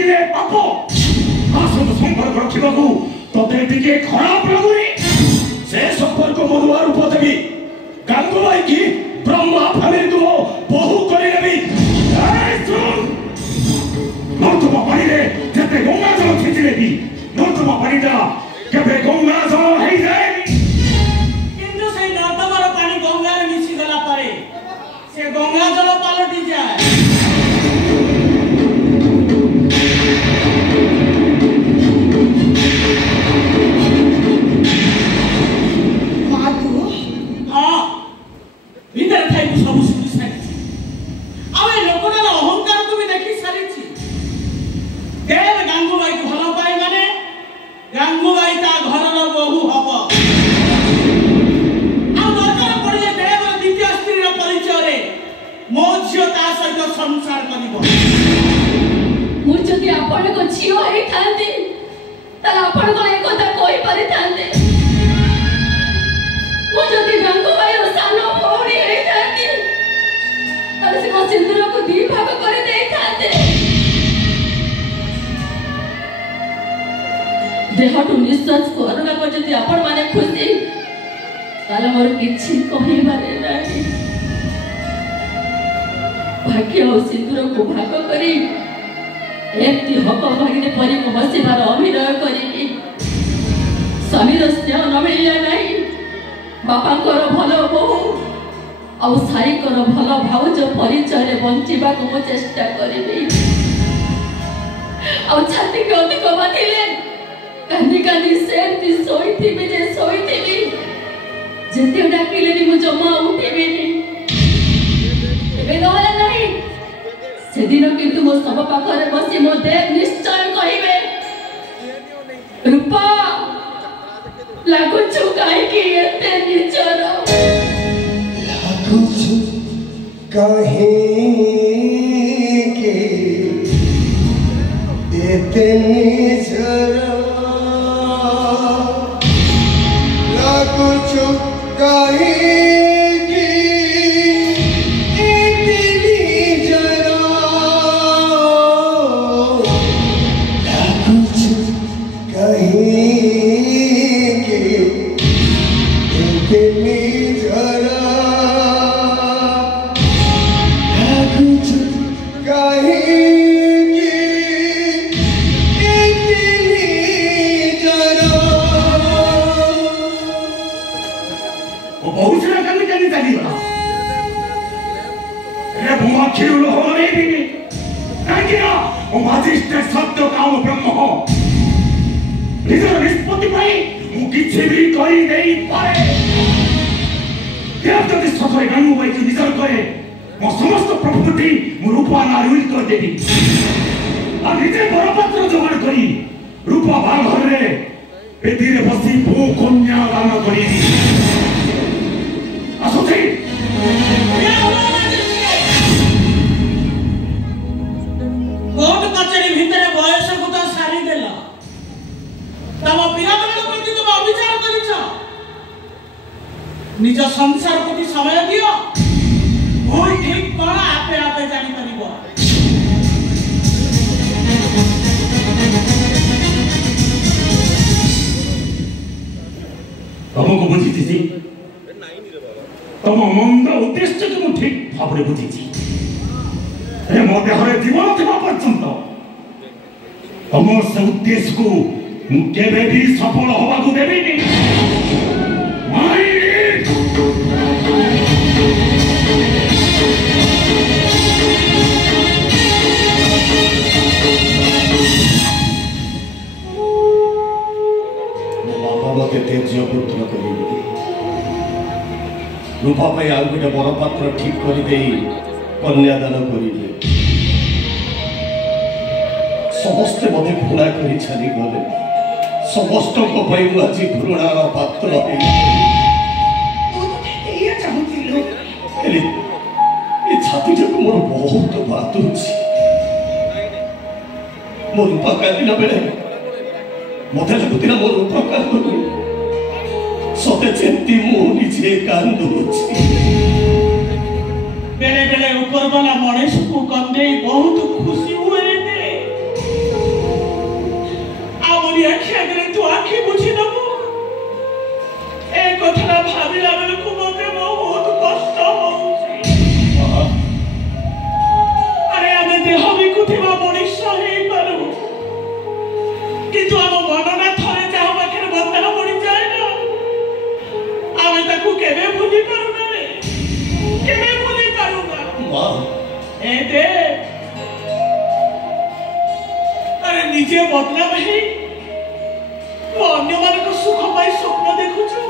बुझिले पाप आसत संपर्क रखिबाकू तते टिके खराब लागुनी से संपर्क मधुआ रूप देवी गांगुबाई की ब्रह्मा फैमिली को बहु करे नेबी नर्दमा पानी रे जते गंगा जल खिंचले भी नर्दमा पानीटा केबे गंगा जल हेई जाय किंतु से नर्दमार पानी गंगा रे मिसी गला पारे से गंगा जल पालटी जाय माधु हां भीतर ठाई को सब सुनि सारी आवे लोकना अहंकार को भी देखि सारी छी देव गांगुबाई को भलो पाई माने गांगुबाई ता घर रो बहु हबो आ दरकार पड़िए देव द्वितीय स्त्री रो परिचय रे मो झियो ता सहित संसार करिवो मु जदि आपण को झियो हेई थांती त आपण को एक कथा कोइ पारि थांते मु जदि गांगुबाई रो सानो भौणी हेई थांती त से मो सिंदूर को दी भाग करे देई थांते देहटू निश्वास कोरोना को जदि आपण माने खुशी ताले मोर किछि कहि बारे नाही भाग्य और सिंदूर को भाग करी एति हक भागिने परी को बसिबार अभिनय करी स्वामीर स्नेह न मिलिला नाही बापांकर भलो बहु और साईकर भलो भाउज परिचय रे बंचिबा को चेष्टा करिबी और छाती के अधिक बाथिले कांदी कांदी सेमती सोईथिबी जे सोईथिबी जेते डाकिले नि मु जमा उठिबिनी एबे गला नाही सेदिन किंतु मो सब पाखरे बसी मो देव निश्चय कहिबे रूपा लागुछु काहे कि एते निचर लागुछु काहे कि एते निचर लागुछु काहे कि एते निचर लागुछु काहे समस्त प्रॉपर्टी रूपा ना रुल कर देवी और निजे बरपत्र जोगाड़ करी रूपा बाघर रे पेटी रे बसी भू कन्या दान करी असुथी कोर्ट कचेरी भीतर बयस को तो सारी देला तम पिरामण प्रति तुम अविचार करिछ निज संसार प्रति समय दियो भूल ठीक कोन आपे आपे जानि परिबो तुमको बुझीछि तुम मंद उद्देश्य को ठीक भाबरे बुझीछि ए मो देहरे जीवन थिबा पर्यंत तुम से उद्देश्य को मु केबे भी सफल होबा को देबिनी तेज पुत्र करी रूपा पे आउ गोटे बर पात्र ठीक कर कन्यादान करेंगे समस्ते मत घृणा कर छाड़ी गले समस्त आज घृणार पात्र छाती जो मोर बहुत बात मो रूपा कांदिला बेले मत लगुला मो रूपा कांदुनी सते चेंती मु निजे कांदुची बेले बेले ऊपर वाला मनीष को कंदे बहुत खुशी हुए थे କରୁଥିବା ମଣିଷ ହେଇପାରୁ, କିନ୍ତୁ ଆମ ମନଟା ଥରେ ଯାହା ପାଖରେ ବନ୍ଧା ପଡ଼ିଯାଏ ନା, ଆମେ ତାକୁ କେବେ ଭୁଲି ପାରୁନା ରେ, କେବେ ଭୁଲି ପାରୁନା। ଦେ ଆରେ ନିଜେ ବଦନାମ ହେଇ ଅନ୍ୟମାନଙ୍କ ସୁଖ ପାଇଁ ସ୍ୱପ୍ନ ଦେଖୁଛୁ,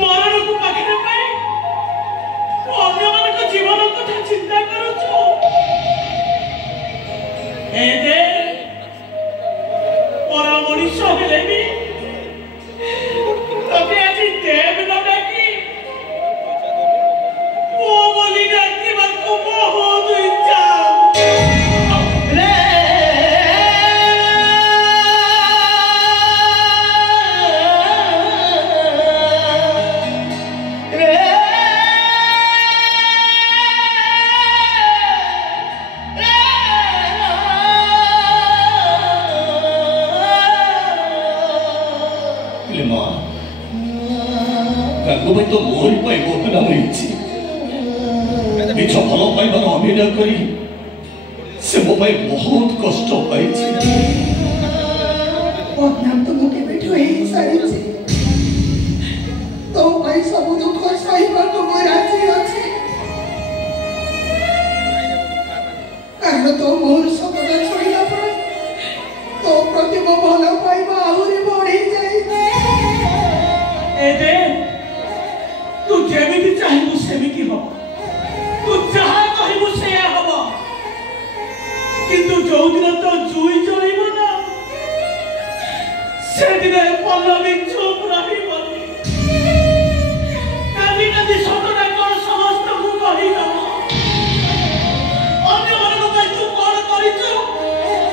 ମରଣକୁ ପାଖରେ ପାଇ ଅନ୍ୟମାନଙ୍କ ଜୀବନ କଥା ଚିନ୍ତା କରୁଛୁ। ପର ମଣିଷ ହେଲେ ବି ତତେ ଆଜି ଦେବ ନ ଡାକି ମୋ ବୋଲି ଡାକିବାକୁ ବହୁତ ଇଚ୍ଛା। गांगूबाई तो मोरी पाई बदनाम होइछि, मिछ भल पाइबार अभिनय करी से मो पाई बहुत कष्ट पाइछि। बदनाम तो मुके बैठो हे सारी से तो भाई सब दुख सहिबा को मो राजी अछि, कारण तो मोर सबदा छोड़िला पर तो प्रति मो भल पाइबा आहुरी बढ़ी जाई। दे तू जेमिति चाहबू सेमिति हब, तू जहा कहबू सेया हब, किंतु जो दिन तो जुई जळिब ना से दिन पल्लवी चुप रहिबनी। कादी कादी सतटा कोन समस्त को कहि दब, अन्य मानक पई तू कोन करिछु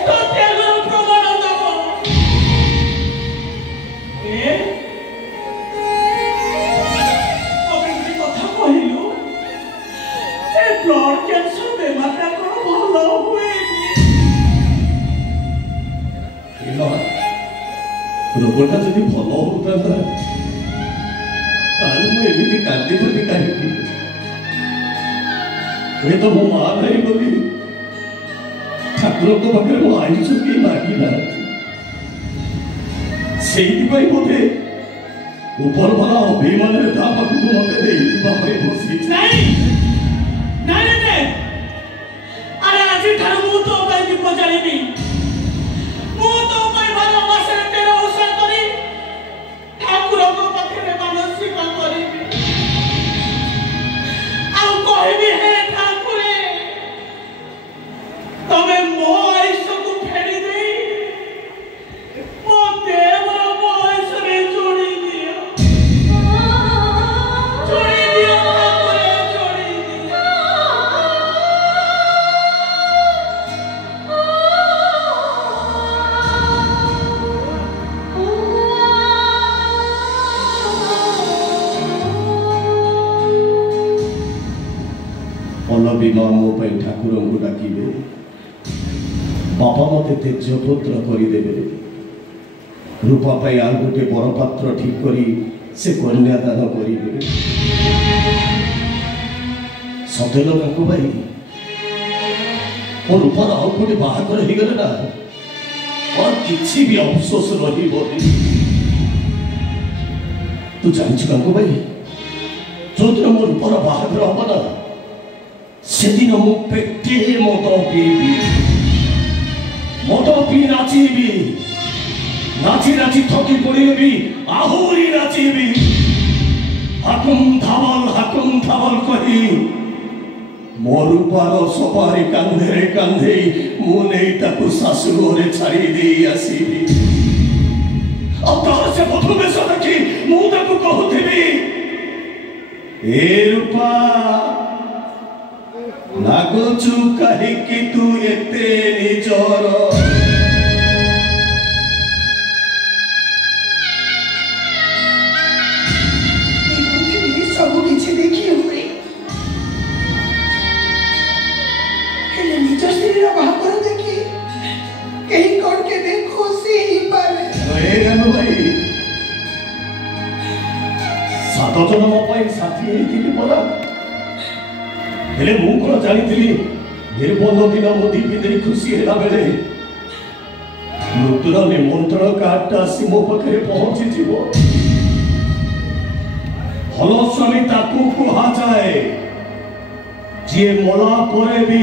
तो त्यागर प्रमाण दब। ब्लड कैंसर बेमारटा कोन भल हुएनी। रोगटा जदि भल होता ताले मु एमिति कांदी फटी काहिकी ए तो मो मां नहीं बोली ठाकुर को पाखे मो आयुष के मागिला सेही पाई बोले ऊपर वाला अभिमान रे ता पाखु मते देई बापरे बसी नहीं नहीं नहीं अरे आज ठार मु तो पाई दीप जालिबी, मु तो पाई भालो मासरे तेरा उसा करी ठाकुर को पाखे मानसिक करिबी आ कहबी हे ठाकुरे तमे मो आयुष को फेरी देई मो देवर मो आयुष रे जोड़ी दियो, जोड़ी दियो ठाकुरे, जोड़ी दियो। पल्लवी मां मो पाई ठाकुर को डाकिबे, बापा मते तेज पुत्र करदेवे, रूपा पाई आ गोटे बर पात्र ठीक करी से कन्यादान करेंगे। सतेल गांगूबाई और रूपार आउ गोटे बाहागर हो गले ना और किसी भी अफसोस रही। तू जानछु गांगूबाई जो दिन मो रूपार बाहागर हम ना से दिन मु पेटे मद पीबी, मद पी नाचीबी, नाची नाची थकी पड़ी भी आहुरी नाचीबी, हाकुम धावल कही मो रूपार सपारी कांधे कांधे मु नहीं ताकू शाशु घरे छाड़ी दे आसीबी। अब तार से बधु बेश देखी मु ताकू कहूथिबी ए रूपा लागुचु कहिकी तू एते निजर। सब किसी देखी हुई हेले निज स्त्री बाहागर देखी कहीं कौन के देखो सी ही पावे। गांगूबाई 7 जन मो पाई साथी हेतिली परा हेले मु कोन जानिथिली ନିର୍ବନ୍ଧ ଦିନ ମୋ ଦିପି ଦେଇ ଖୁସି ହେଲା ବେଳେ ମୃତ୍ୟୁର ନିମନ୍ତ୍ରଣ କାର୍ଡଟା ଆସି ମୋ ପାଖରେ ପହଞ୍ଚିଯିବ। ଭଲ ସ୍ୱାମୀ ତାକୁ କୁହାଯାଏ ଯିଏ ମଲା ପରେ ବି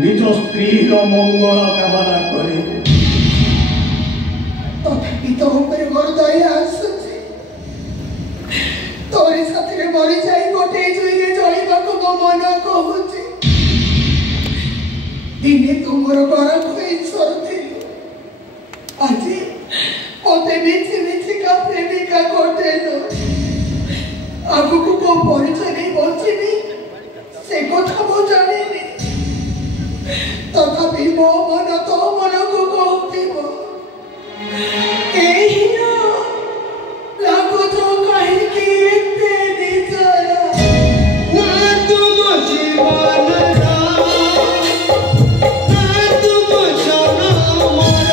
ନିଜ ସ୍ତ୍ରୀର ମଙ୍ଗଳ କାମନା କରେ। ତଥାପି ତୋ ଉପରେ ମୋର ଦୟା ଆସୁଛି। ତୋରି ସାଥିରେ ମରିଯାଇ ଗୋଟେ ଜୁଇରେ ଜଳିବାକୁ ମୋ ମନ କହୁଛି। ଦିନେ ତୁ ମୋର ଗରକୁ ଈଶ୍ୱର ଥିଲୁ, ଆଜି ମତେ ମିଛି ମିଛିକା ପ୍ରେମିକା କରିଦେଲୁ। ଆଗକୁ କୋଉ ପରିଚୟ ନେଇ ବଞ୍ଚିବି ସେ କଥା ମୁଁ ଜାଣିନି। ତଥାପି ମୋ ମନ ତୋ ମନକୁ କହୁଥିବ ଲାଗୁଛ କାହିଁକି ଏତେ ନିଜର। ତୁମ ଜୀବନର ତୁମ ଜନମର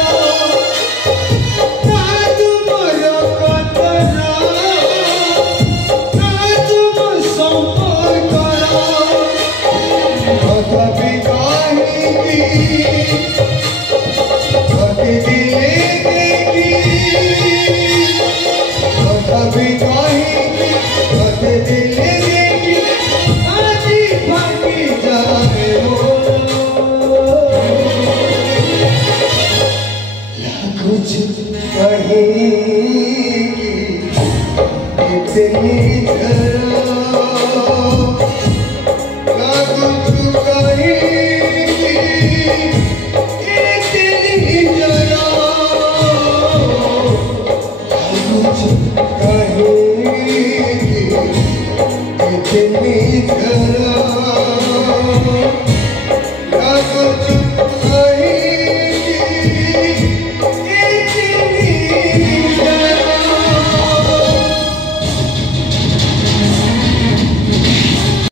ତୁମର କତର ତୁମ ସମ୍ପର୍କର ତଥାପି କାହିଁକି ପ୍ରତିଦିନେ तभी कहीं कते दिल देखी आजी भागी जाए कुछ कहीं इतनी कुछ कहीं